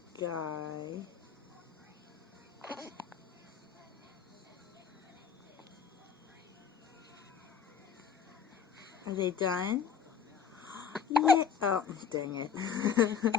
Poor guy. Are they done? Yeah. Oh, dang it.